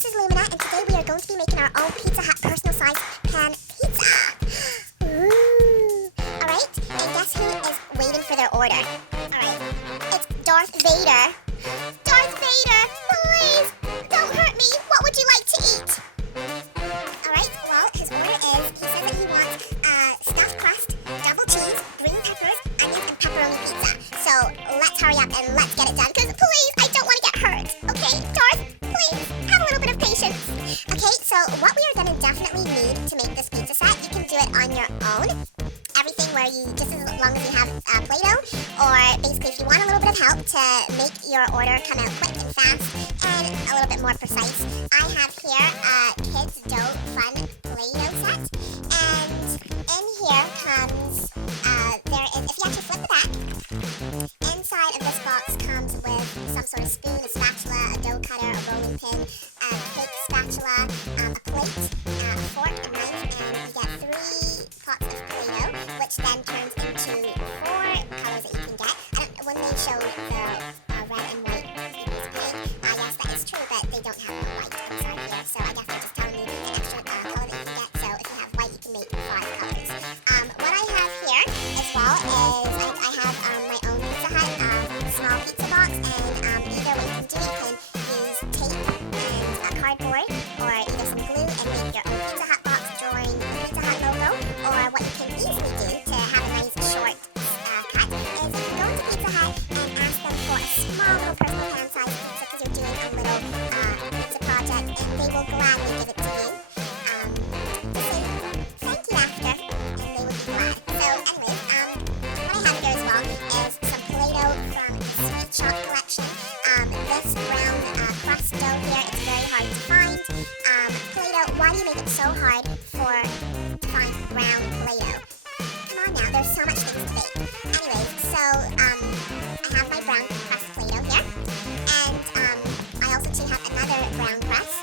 this is Lumina, and today we are going to be making our own Pizza Hut personal-sized pan pizza. Ooh. Alright, and guess who is waiting for their order? Alright, it's Darth Vader. Darth Vader, please, don't hurt me. What would you like to eat? Alright, well, his order is, he says that he wants stuffed crust, double cheese, green peppers, onions, and pepperoni pizza. So let's hurry up and let's get it done, because please, I don't want to get hurt. Okay, Darth, please, have a little bit of patience. Okay, so what we are going to definitely need to make this pizza set, you can do it on your own. Everything where you, just as long as you have Play Doh, or basically if you want a little bit of help to make your order come out quick and fast and a little bit more precise, I have here a Kids Dough Fun Play Doh set. And in here comes, if you actually flip the back, inside of this box comes with some sort of spoon, a spatula, a dough cutter, a rolling pin, a cake spatula, a plate, a fork, a knife, and you get 3 pots of Play-Doh, which then turns into 4 colors that you can get. When they show the red and white people's pig, yes, that is true, but they don't have the white inside here, so I guess they're just telling you the extra color that you can get. So if you have white, you can make 5 colors. What I have here as well is I have my own Pizza Hut small pizza box, and either way you can do, you can use tape and a cardboard, or either some glue and make your own Pizza Hut box drawing the Pizza Hut logo, or what you can easily do to have a nice short cut is you can go to Pizza Hut and ask them for a small little personal pan-sized pizza because you're doing a little pizza project, and they will gladly give it to you. To say thank you after, and they would be glad. So anyways, what I have here as well is some Play-Doh from the Sweet Shop collection. This brown crust dough here, it's very hard to find. Play-Doh, why do you make it so hard to find brown Play-Doh? Come on now, there's so much things to bake. Anyways, so I have my brown crust Play-Doh here, and I also too have another brown crust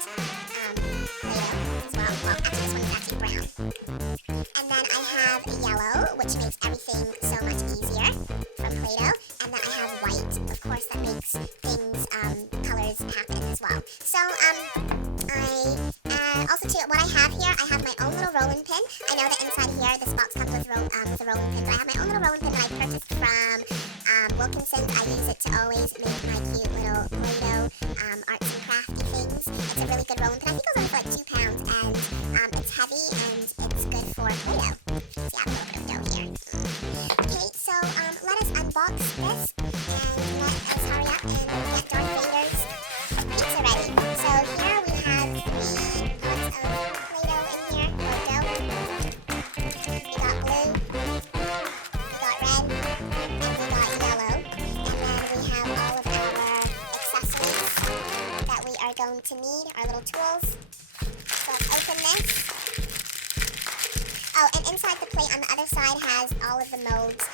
Play-Doh as well. Well, actually this one is actually brown. And then I have yellow, which makes everything so much easier from Play-Doh. And then I have white, of course, that makes things, colors happen as well. So, also too, what I have here, I have my own little rolling pin. I know that inside here, this box comes with a rolling pin, but I have my own little rolling pin that I purchased from Wilkinson's. I use it to always make my cute little Play-Doh arts and crafty things. It's a really good rolling pin. I think it was only for like £2, and it's heavy and it's good for Play-Doh. So yeah, I have a little bit of dough here. Okay, so let us unbox this and let us hurry up and get Darth Vader's pizza ready. So here we have 3 pots of Play-Doh in here, or dough. We got blue, we got red, and we got yellow. And then we have all of our accessories that we are going to need, our little tools. So let's open this. Oh, and inside the plate on the other side has all of the molds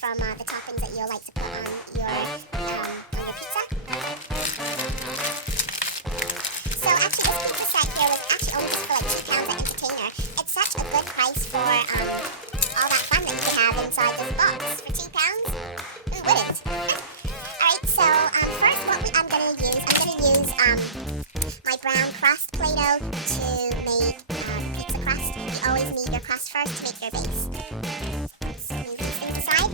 from the toppings that you'll like to put on your pizza. So actually, this pizza set here was actually only for like £2 at the container. It's such a good price for all that fun that you can have inside this box. For £2, who wouldn't? Alright, so first I'm going to use my brown crust Play-Doh to make pizza crust. You always need your crust first to make your base. So move these things aside.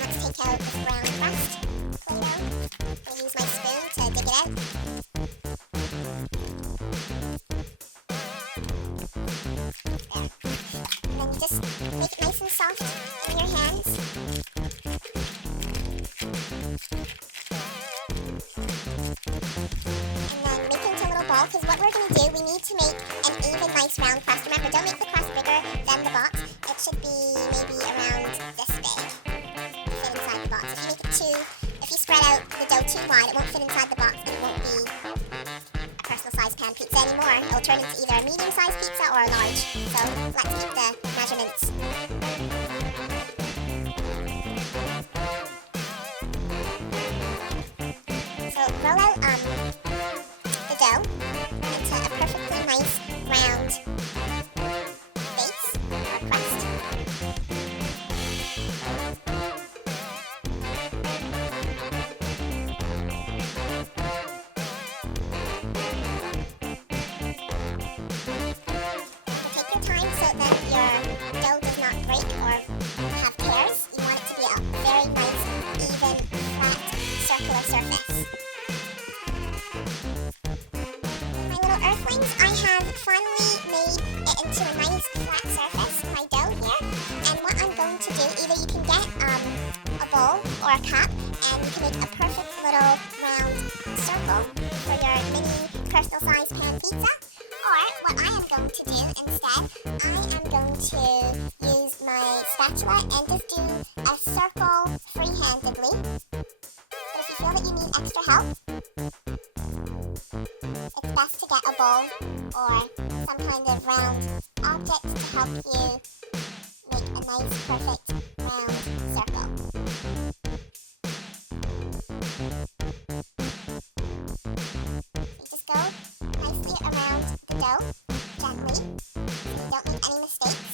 Let's take out this brown crust Play-Doh. I'm going to use my spoon to dig it out. There. And then you just make it nice and soft in your hands. Because what we're going to do, we need to make an even nice round crust. Remember, don't make the crust bigger than the box. It should be maybe around this big to fit inside the box. If you spread out the dough too wide, it won't fit inside the box, and it won't be a personal-sized pan pizza anymore. It will turn into either a medium-sized pizza or a large. So let's keep the measurements. So roll out the dough into a perfectly nice round base or crust. or a cup, and you can make a perfect little round circle for your mini personal size pan pizza. Or what I am going to do instead, I am going to use my spatula and just do a circle free-handedly. But if you feel that you need extra help, it's best to get a bowl or some kind of round object to help you make a nice, perfect round circle. So you just go nicely around the dough, gently, so you don't make any mistakes.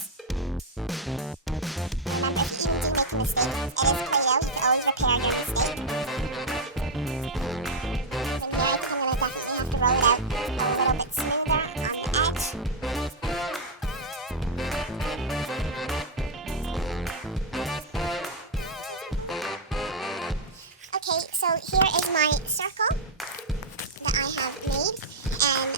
Remember, if you do make a mistake, it is Play-Doh, you can always repair your mistake. From here, I think I'm going to definitely have to roll it out a little bit smoother on the edge. Okay, so here is my circle that I have made, and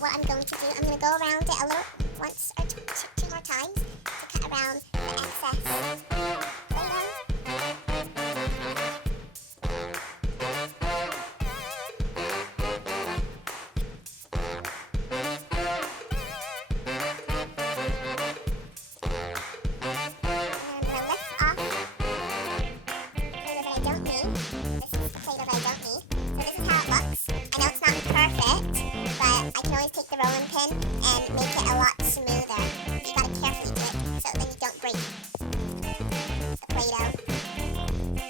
what I'm going to do, I'm going to go around it a little, once or two more times to cut around the excess Play-Doh. Take the rolling pin and make it a lot smoother. You gotta carefully do it so then you don't break the Play-Doh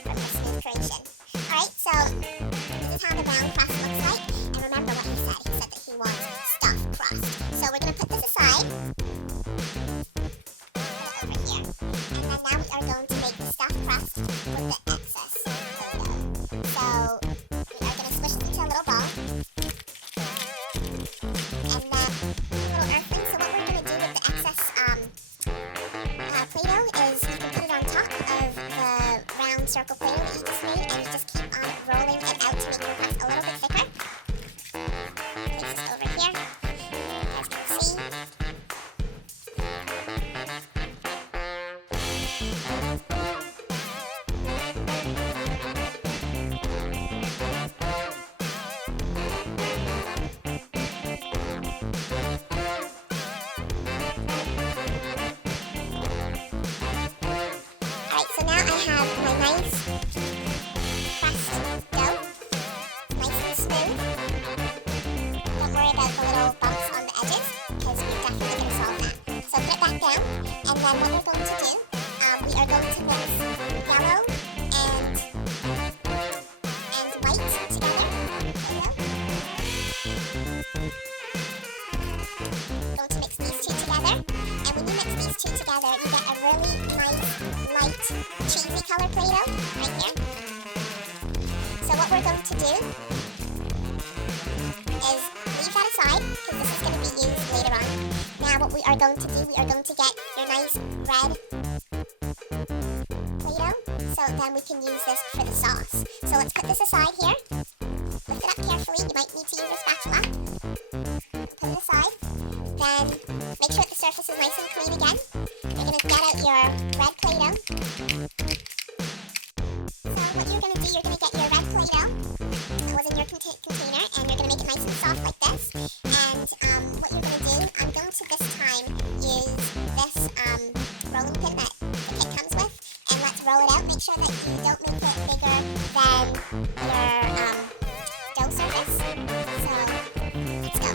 from the smooth creation. Alright, so this is how the round crust looks like. And remember what he said. He said that he wants stuffed crust. So we're gonna put this aside. Put it over here. And then now we are going to make the stuffed crust with the excess Play-Doh. So we are gonna squish it into a little ball. And then a little earthing. So what we're going to do with the excess Play-Doh is you can put it on top of the round circle Play-Doh that you just made, and you just keep on rolling it out to make your crust a little bit thicker. Place this over here, as you can see. So now I have my nice crust dough, nice and smooth. Don't worry about the little bumps on the edges, because we're definitely going to solve that. So put it back down, and then what we're going to do, we are going to mix yellow and white together. Going to mix these two together, and when you mix these two together, you get a really nice, light, cheesy color Play-Doh right here. So what we're going to do is leave that aside, because this is going to be used later on. Now what we are going to do, we are going to get your nice red Play-Doh, so then we can use this for the sauce. So let's put this aside here. Lift it up carefully. You might need to use a spatula. Put it aside. Then make sure that the surface is nice and clean again. You're going to get out your red Play-Doh. So what you're going to do, you're going to get your red Play-Doh that was in your container, and you're going to make it nice and soft like this. And what you're going to do, I'm going to this time use this rolling pin that the kit comes with, and let's roll it out. Make sure that you don't make it bigger than your dough surface. So let's go.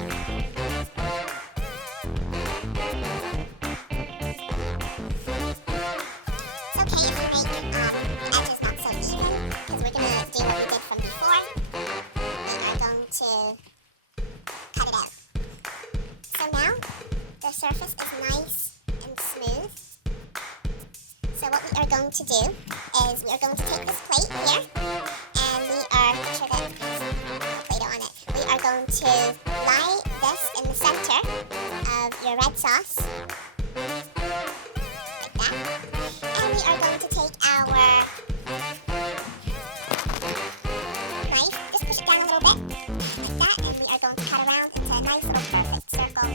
Surface is nice and smooth. So what we are going to do is we are going to take this plate here, and we are, make sure that there's no Play-Doh on it. We are going to lie this in the center of your red sauce, like that. And we are going to take our knife, just push it down a little bit, like that, and we are going to cut around into a nice little perfect circle.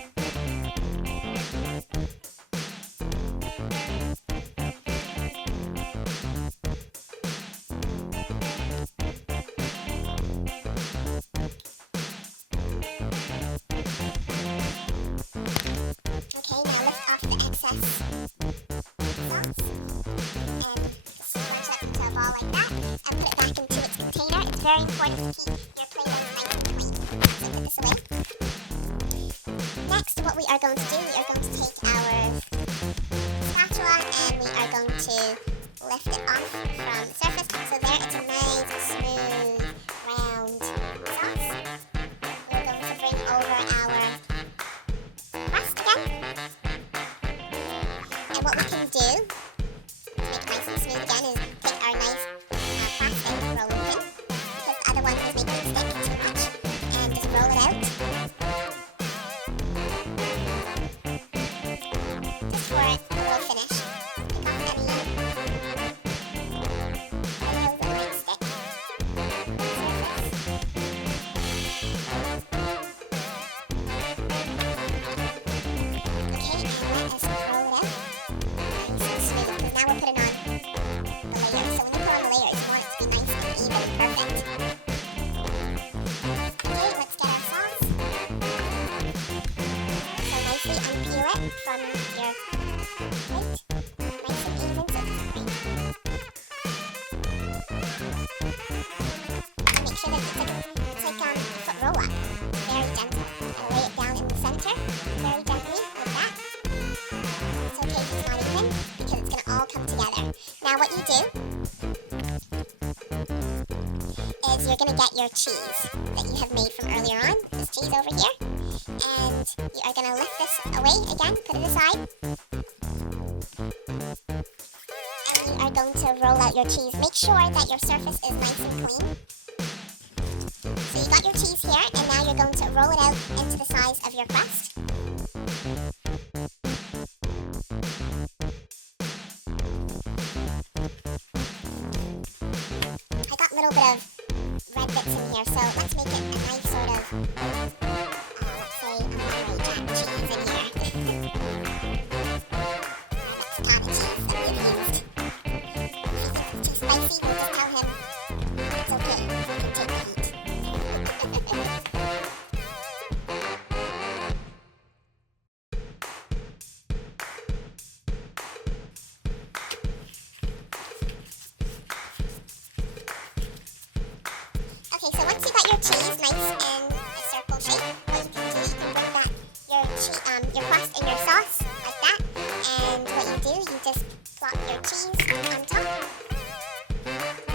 wrap and put it back into its container. It's very important to keep your Play-Doh nice and clean. So put this away. Next, what we are going to do, we are going to take our spatula and we are going to lift it off from the surface. So there it's a nice, smooth, round sauce. We're going to bring over our crust again. And what we can do to make it nice and smooth again is take our nice plastic rolling pin, because the other one is making it stick too much, and just roll it out. Just for a little finish. Pick off any of those that might stick to the surface. Okay, and let us roll it out. Nice and smooth, because now we're putting on the layers. So when you put on the layers, you want it to be nice and even and perfect. Okay, let's get our sauce. So nicely unpeel it from your plate. Nice and even, so it's great. And make sure that it's like a foot roll up. Very gentle. And lay it down in the center, very gently, like that. It's okay if it's not even, because it's going to all come together. Now what you do is you're going to get your cheese that you have made from earlier on, this cheese over here, and you are going to lift this away again, put it aside, and you are going to roll out your cheese. Make sure that your surface is nice and clean. So you got your cheese here, and now you're going to roll it out into the size of your crust. I got a little bit of red bits in here, so let's make it a nice sort of, let's say, a Monterey Jack cheese in here. That's not a cheese that we've used. If he thinks it's too spicy, we'll just tell him it's okay, we can take the heat. Okay, so once you got your cheese nice in a circle shape, what you can do, you can bring back your crust and your sauce like that. And what you do, you just plop your cheese on top,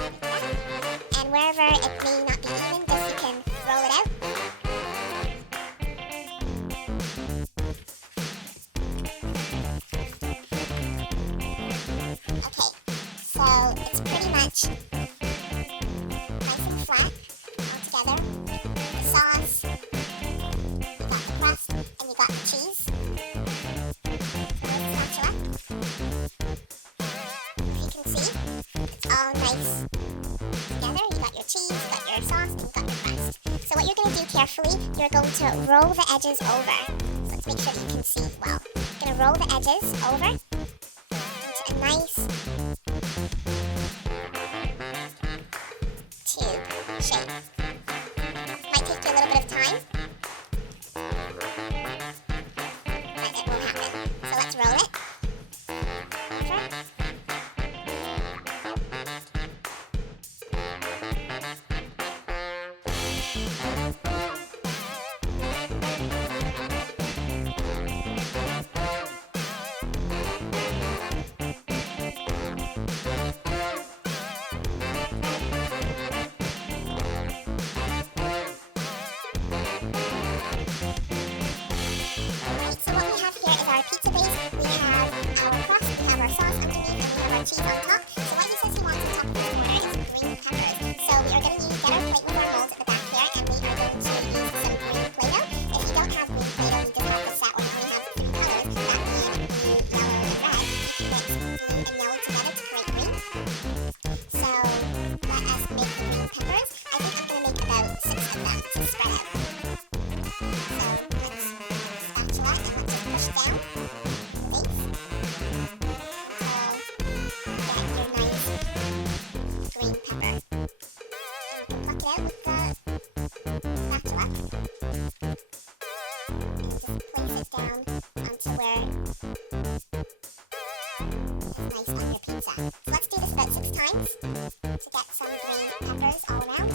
like that. And wherever it may not be even, just you can roll it out. Okay, so it's pretty much nice and flat all together. The sauce, you got the crust, and you got the cheese. Spatula. If you can see, it's all nice together. You got your cheese, you got your sauce, and you got your crust. So what you're going to do carefully, you're going to roll the edges over. So let's make sure that you can see well. You're going to roll the edges over into a nice tube shape. Might take you a little bit of time, but it will happen. So let's roll it over. So what we have here is our pizza base. We have our crust, we have our sauce underneath, and we have our cheese on top. So what he says he wants on top of this order is green peppers. So we are going to get our plate with our molds at the back here, and we are going to use some green Play-Doh. If you don't have green Play-Doh, you just have the set one. We have three colors, that being blue, yellow, and red. You mix blue and yellow together to create green. So let us make the green peppers. I think I'm going to make about 6 of them to spread out. So let's spatula and let's push down the base. So get your pizza. So let's do this about 6 times to get some green peppers all around.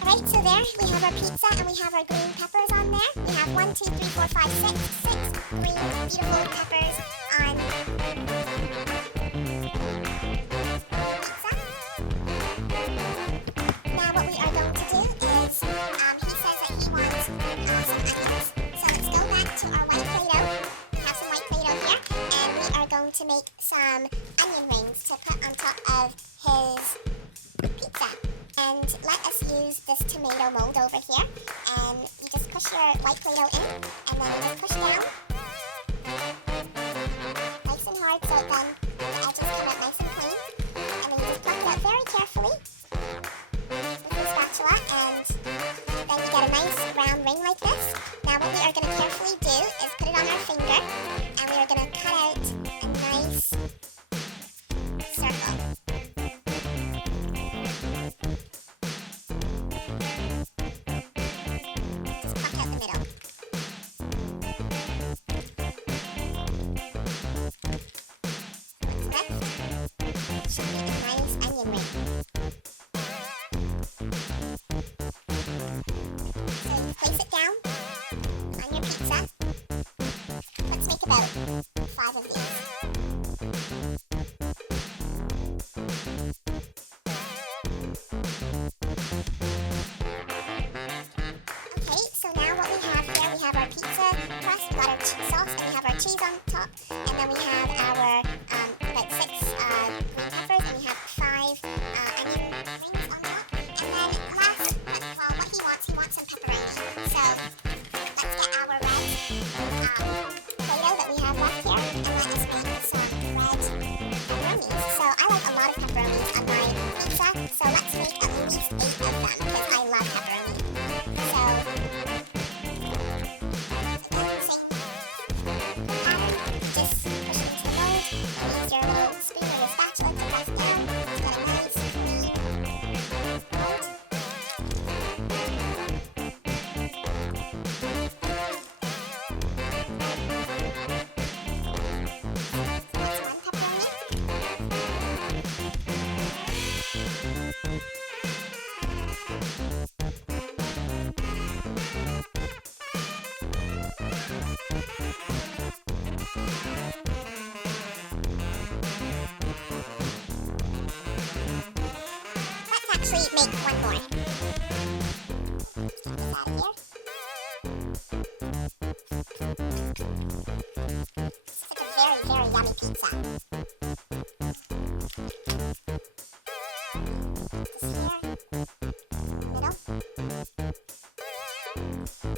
Alright, so there we have our pizza and we have our green peppers on there. We have 1, 2, 3, 4, 5, 6 green beautiful peppers on pizza. Now what we are going to do is, he says that he wants some onions. So let's go back to our white Play-Doh. We have some white Play-Doh here, and we are going to make some onion rings to put on top of his pizza. And let us use this tomato mold over here, and you just push your white Play-Doh in, and then you just push down nice and hard so then the edges come out nice and clean, and then you just pluck it out very carefully with your spatula, and then you get a nice round ring like this. Now what we are going to carefully do is put it on our finger, and we are going to cut out a nice circle. Place it down on your pizza. Let's make about 5 of these. Okay, so now what we have here, we have our pizza crust, we got our cheese sauce, and we have our cheese on top, and then we have our about 6 green peppers, and we have 5 onion rings on top. And then last, what he wants some pepperoni. So let's get our red Play-Doh that we have left here, and let us make some red pepperonis. So I like a lot of pepperonis on my pizza, so let's make at least 8 of them, because I love pepperoni. So, again, same pattern, just push it into the mold, use your little spoon or your spatula to press down, to get a nice clean mold. Let's actually make one more. Get this out of here. Such a very, very yummy pizza. This here, middle.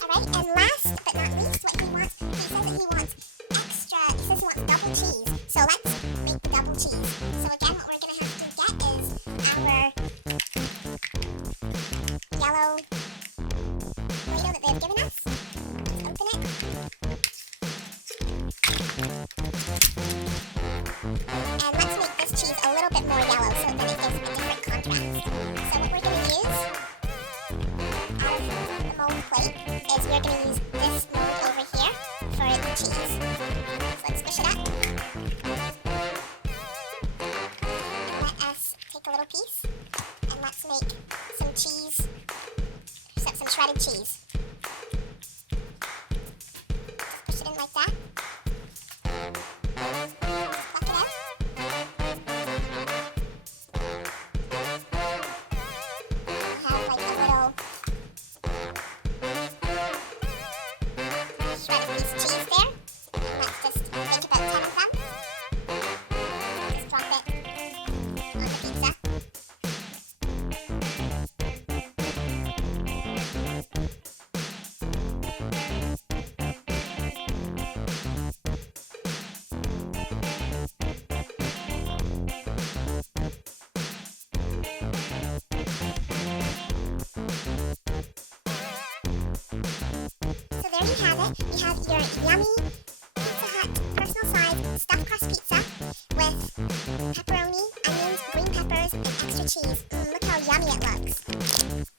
Alright, and last but not least, what he wants, he says that he wants double cheese. So let's make the double cheese. So again, what we're going to have to get is our yellow Play-Doh that they've given us. Let's open it. And let's make this cheese a little bit more yellow so then it gives a different contrast. So what we're going to use out of the mold plate is we're going to use this mold over here for the cheese. So let's squish it up. Let us take a little piece and let's make some cheese, some shredded cheese. Just push it in like that. Pluck it out. Have like a little shredded piece of cheese there. Let's just make about 10 of them. Just drop it on the pizza. So there you have it. You have your yummy Pizza Hut personal size stuffed crust pizza with Pepperoni, onions, green peppers, and extra cheese. Look how yummy it looks.